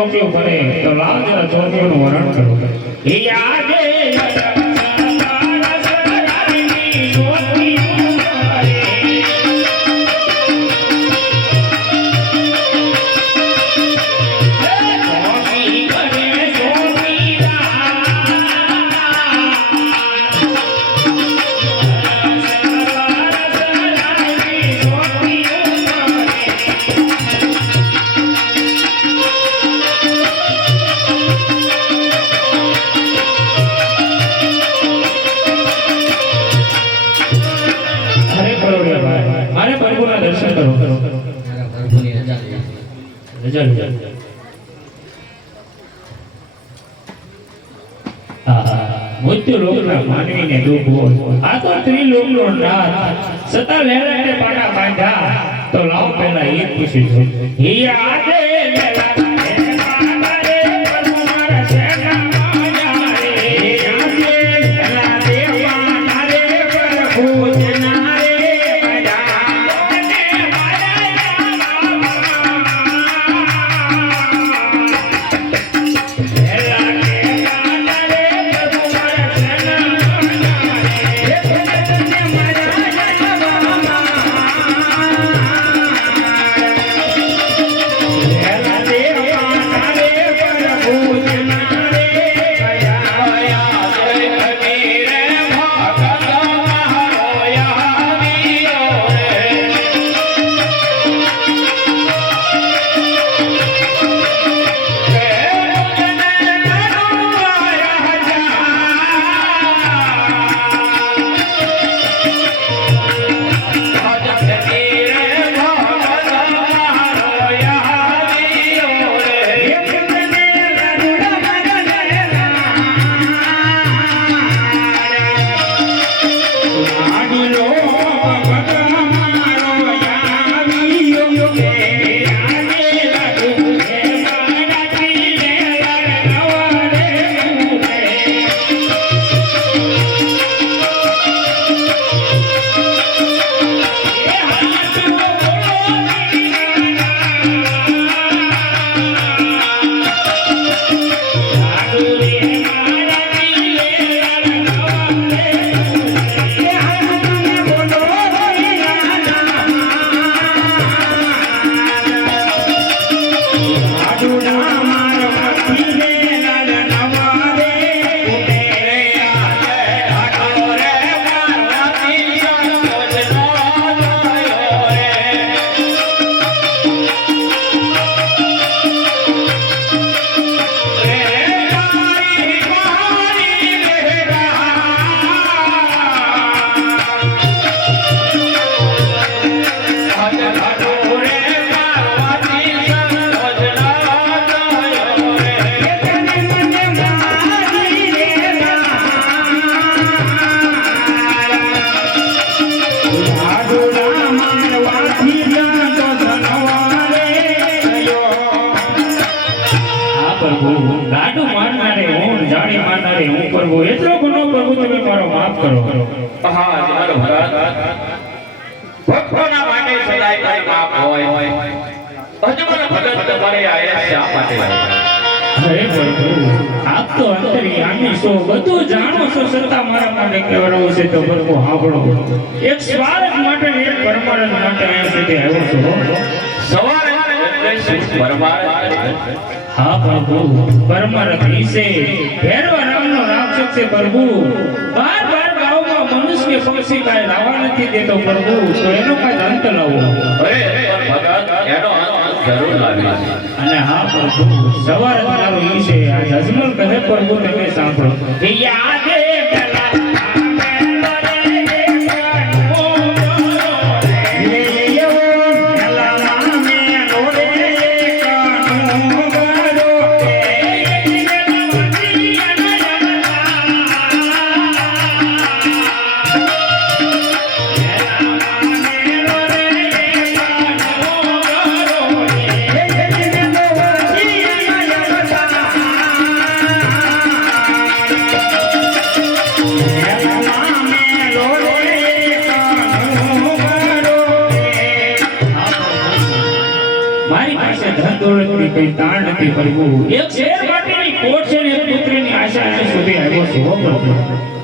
મજાની ચોકીઓ તો લાલ જરા નું વર્ણન કરો એ તો લાવ પેલા એ પૂછી જો. મારનારે હું પ્રભુ એટલો ગુનો પ્રભુ તમે મારો માફ કરો. હા મારો ભરત. ભક્તોના માટે સદાય કઈ માફ હોય. હજુ મને ભગત તમારે આયા શા માટે? હે પ્રભુ આપ તો અંતર્યામી છો બધું જાણો છો છતાં મારા માટે કહેવાનો છે તો પ્રભુ સાંભળો એક સ્વાર્થ માટે એક પરમાનંદ માટે અહીંયા સુધી આવ્યો છો. સવારે એટલે પરમાર હા પ્રભુ પરમારથ વિશે ભેરવા રાક્ષસ છે પ્રભુ. બાર બાર ગામમાં મનુષ્ય પક્ષી કાય લાવવા નથી દેતો પ્રભુ તો એનો કાંઈ અંત લાવો. અરે ભગત એનો જરૂર લાવી અને હા પ્રભુ સવાર મારો ઈ છે આ જજમલ કહે પ્રભુ તમે સાંભળો. કે યાદે કઈ તાણ નથી કરવું એક શેર માટેની કોટ છે ને પુત્રની આશા સુધી આવ્યો છે.